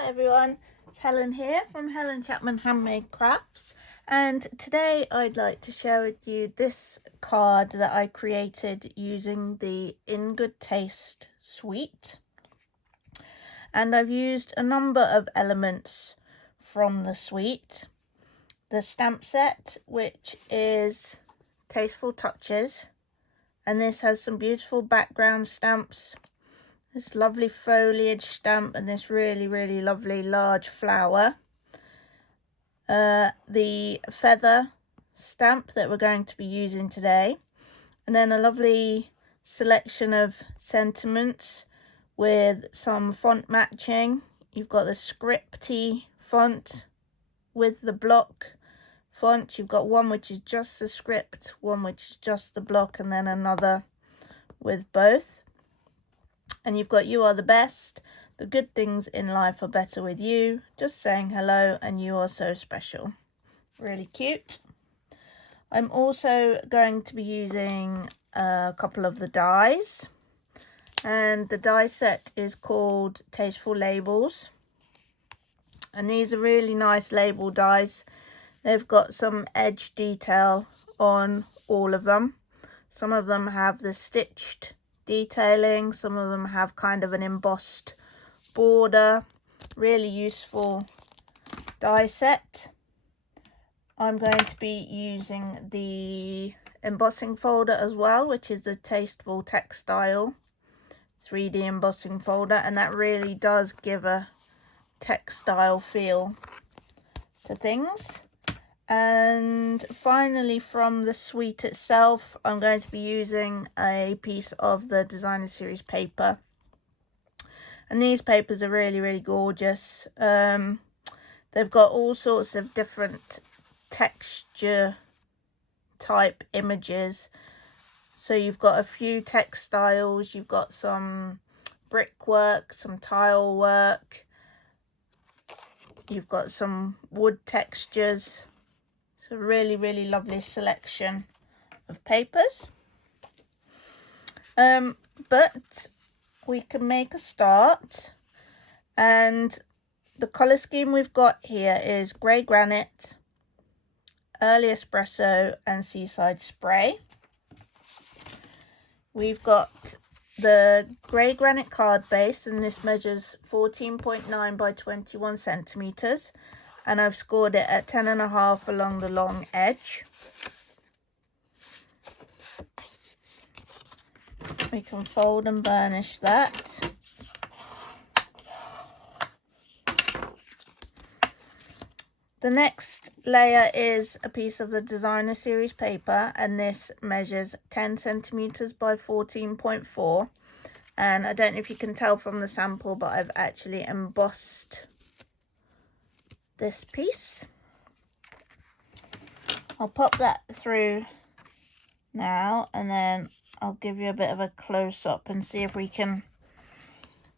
Hi everyone, it's Helen here from Helen Chapman Handmade Crafts, and today I'd like to share with you this card that I created using the In Good Taste suite. And I've used a number of elements from the suite. The stamp set, which is Tasteful Touches, and this has some beautiful background stamps. This lovely foliage stamp and this really lovely large flower. The feather stamp that we're going to be using today. And then a lovely selection of sentiments with some font matching. You've got the scripty font with the block font. You've got one which is just the script, one which is just the block, and then another with both. And you've got You Are the Best, the good things in life are better with you, just saying hello, and you are so special. Really cute. I'm also going to be using a couple of the dies, and the die set is called Tasteful Labels, and these are really nice label dies. They've got some edge detail on all of them. Some of them have the stitched detailing, some of them have kind of an embossed border. Really useful die set. I'm going to be using the embossing folder as well, which is the Tasteful Textile 3D embossing folder, and that really does give a textile feel to things. And finally, from the suite itself, I'm going to be using a piece of the designer series paper, and these papers are really gorgeous. They've got all sorts of different texture type images. So you've got a few textiles, you've got some brickwork, some tile work, you've got some wood textures. A really lovely selection of papers, but we can make a start. And the color scheme we've got here is grey granite, early espresso, and seaside spray. We've got the grey granite card base, and this measures 14.9 by 21 centimeters. And I've scored it at 10.5 along the long edge. We can fold and burnish that. The next layer is a piece of the designer series paper, and this measures 10 centimeters by 14.4. And I don't know if you can tell from the sample, but I've actually embossed this piece. I'll pop that through now, and then I'll give you a bit of a close-up and see if we can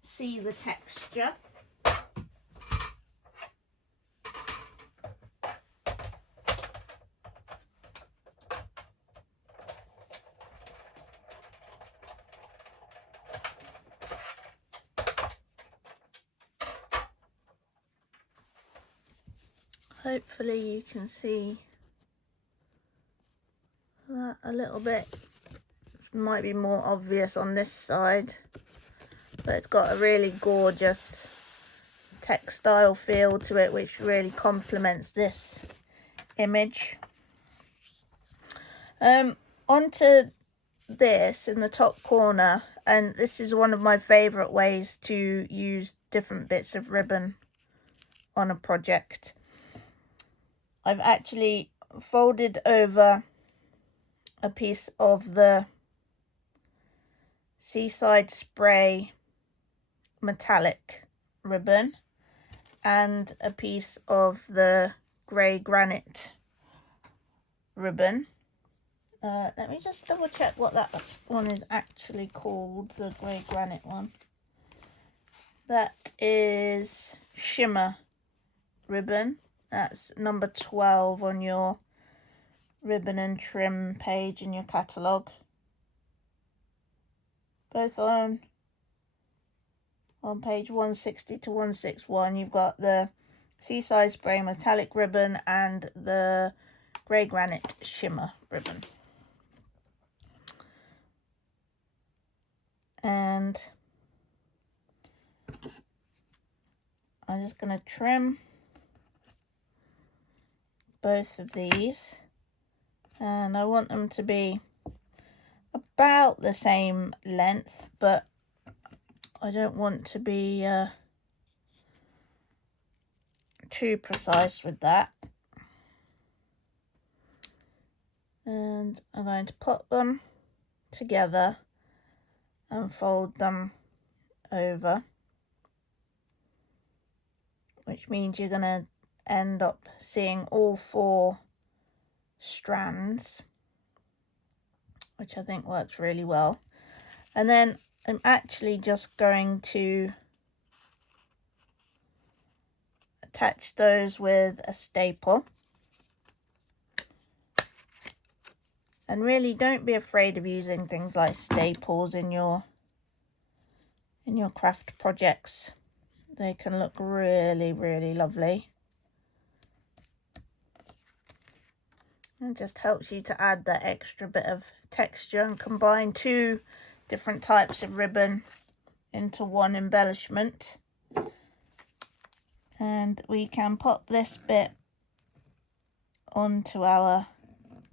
see the texture. Hopefully you can see that a little bit. It might be more obvious on this side, but it's got a really gorgeous textile feel to it, which really complements this image. Onto this in the top corner, and this is one of my favorite ways to use different bits of ribbon on a project. I've actually folded over a piece of the Seaside Spray metallic ribbon and a piece of the grey granite ribbon. Let me just double check what that one is actually called, the grey granite one. That is Shimmer ribbon. That's number 12 on your ribbon and trim page in your catalogue. Both on on page 160 to 161, you've got the Seaside Spray metallic ribbon and the grey granite shimmer ribbon. And I'm just going to trim both of these, and I want them to be about the same length, but I don't want to be too precise with that. And I'm going to put them together and fold them over, which means you're going to end up seeing all 4 strands, which I think works really well. And then I'm actually just going to attach those with a staple. And really, don't be afraid of using things like staples in your craft projects. They can look really, really lovely. It just helps you to add that extra bit of texture and combine 2 different types of ribbon into one embellishment. And we can pop this bit onto our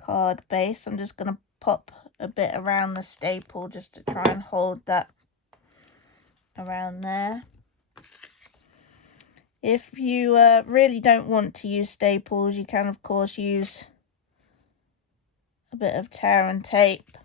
card base. I'm just going to pop a bit around the staple just to try and hold that around there. If you really don't want to use staples, you can of course use a bit of tear and tape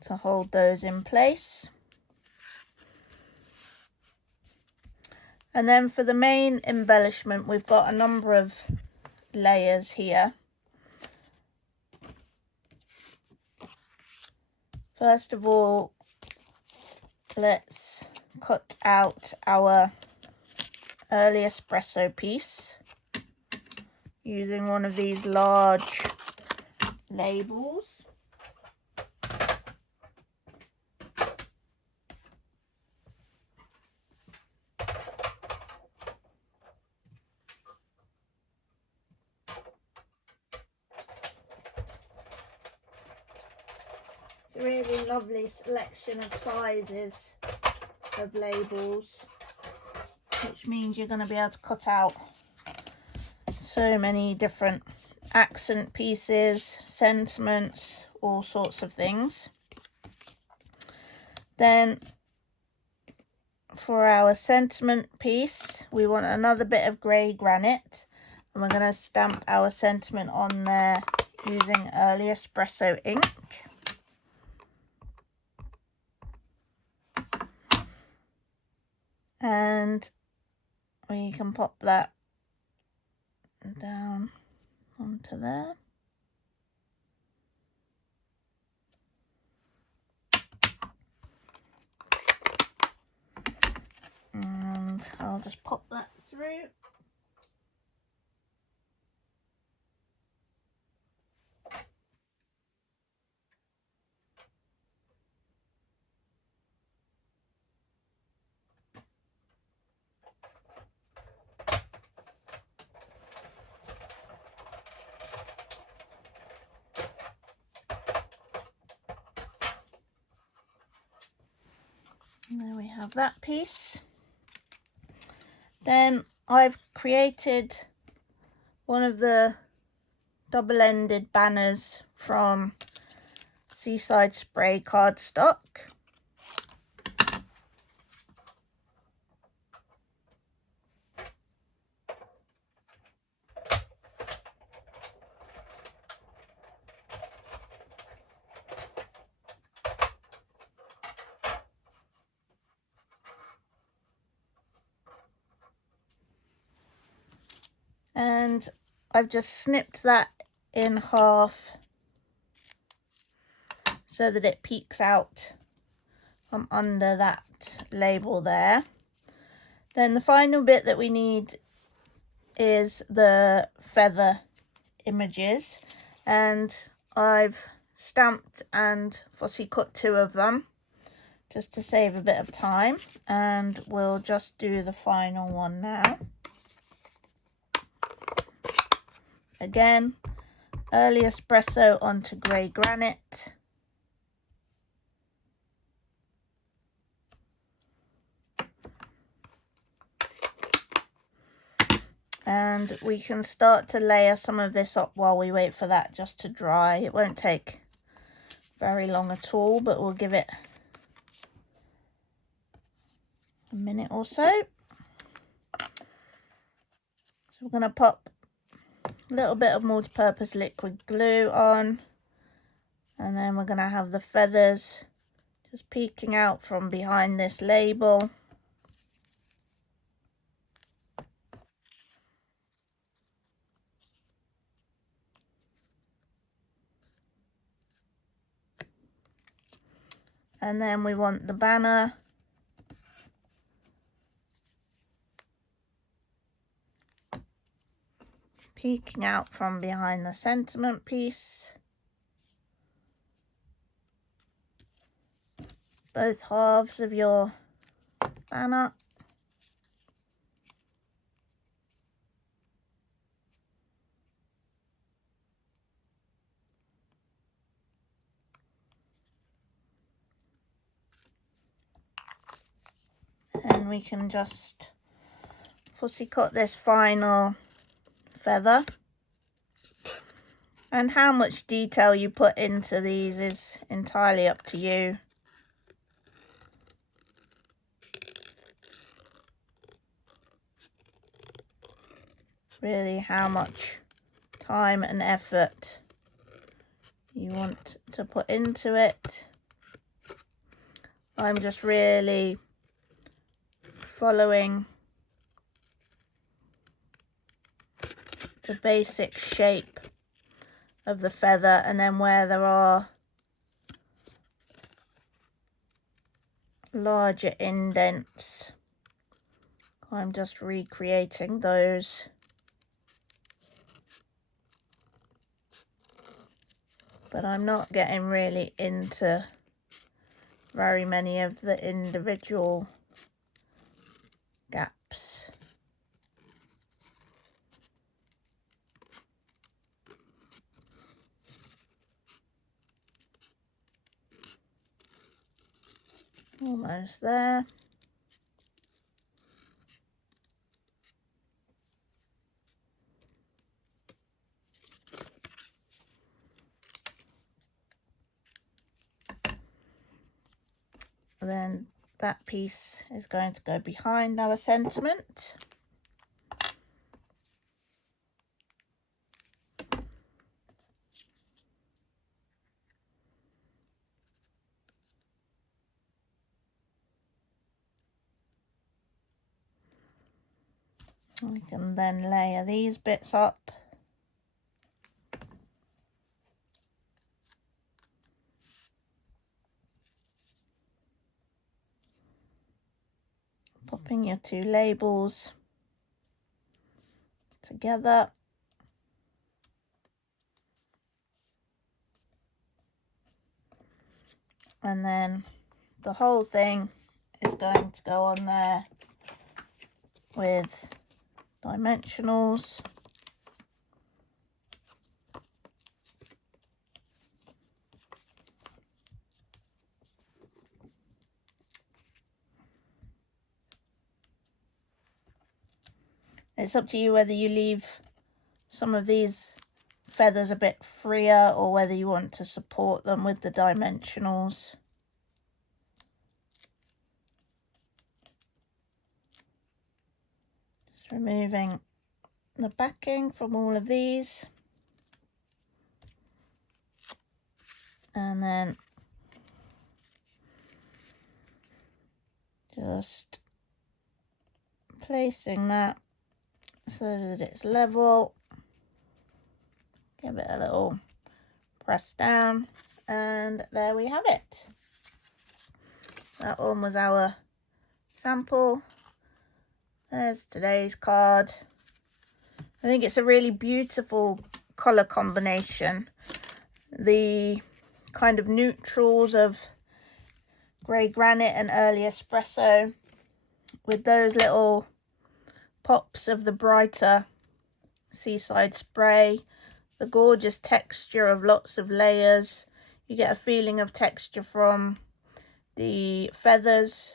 to hold those in place. And then for the main embellishment, we've got a number of layers here. First of all, let's cut out our early espresso piece using one of these large labels. It's a really lovely selection of sizes of labels, which means you're going to be able to cut out so many different accent pieces, sentiments, all sorts of things. Then for our sentiment piece, we want another bit of grey granite, and we're going to stamp our sentiment on there using early espresso ink. And we can pop that down onto there. And I'll just pop that through. And there we have that piece. Then I've created one of the double-ended banners from Seaside Spray cardstock. And I've just snipped that in half so that it peeks out from under that label there. Then the final bit that we need is the feather images, and I've stamped and fussy cut 2 of them. just to save a bit of time, and we'll just do the final one now. Again, early espresso onto grey granite. And we can start to layer some of this up while we wait for that just to dry. It won't take very long at all, but we'll give it a minute or so. So we're going to pop a little bit of multi-purpose liquid glue on, and then we're going to have the feathers just peeking out from behind this label. And then we want the banner peeking out from behind the sentiment piece. Both halves of your banner. And we can just fussy cut this final feather. And how much detail you put into these is entirely up to you. Really how much time and effort you want to put into it. I'm just really following the basic shape of the feather, and then where there are larger indents, I'm just recreating those. But I'm not getting really into very many of the individual gaps. Almost there. Then that piece is going to go behind our sentiment. We can then layer these bits up. Popping your two labels together. And then the whole thing is going to go on there with dimensionals. It's up to you whether you leave some of these feathers a bit freer or whether you want to support them with the dimensionals. Just removing the backing from all of these. And then just placing that so that it's level. Give it a little press down, and there we have it. That one was our sample. There's today's card. I think it's a really beautiful colour combination. The kind of neutrals of grey granite and early espresso with those little pops of the brighter seaside spray, the gorgeous texture of lots of layers. You get a feeling of texture from the feathers,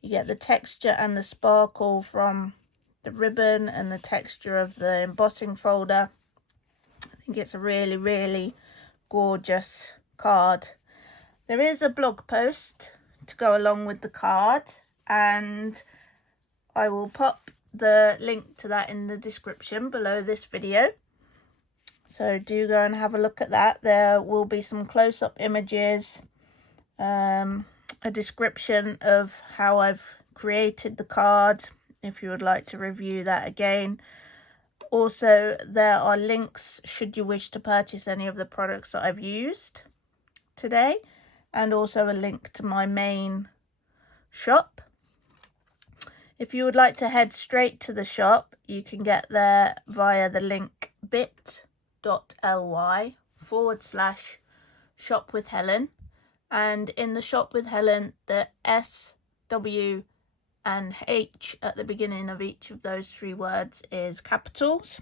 you get the texture and the sparkle from the ribbon and the texture of the embossing folder. I think it's a really, really gorgeous card. There is a blog post to go along with the card, and I will pop the link to that in the description below this video. So do go and have a look at that. There will be some close-up images, a description of how I've created the card, if you would like to review that again. Also, there are links should you wish to purchase any of the products that I've used today, and also a link to my main shop. If you would like to head straight to the shop, you can get there via the link bit.ly/shop with Helen. And in the shop with Helen, the S, W and H at the beginning of each of those three words is capitals.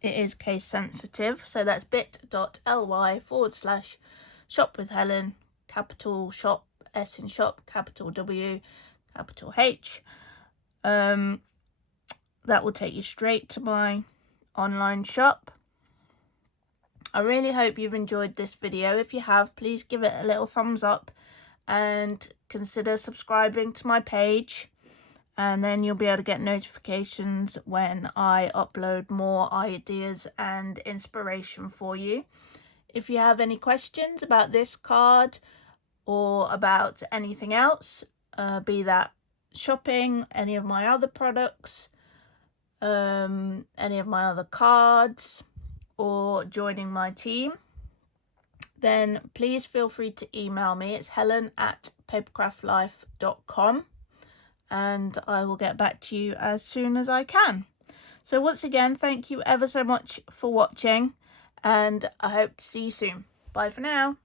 It is case sensitive, so that's bit.ly/shop with Helen, capital shop, S in shop, capital W, capital H. That will take you straight to my online shop. I really hope you've enjoyed this video. If you have, please give it a little thumbs up and consider subscribing to my page, and then you'll be able to get notifications when I upload more ideas and inspiration for you. If you have any questions about this card or about anything else, be that shopping, any of my other products, any of my other cards, or joining my team, then please feel free to email me. It's helen@papercraftlife.com, and I will get back to you as soon as I can. So once again, thank you ever so much for watching, and I hope to see you soon. Bye for now.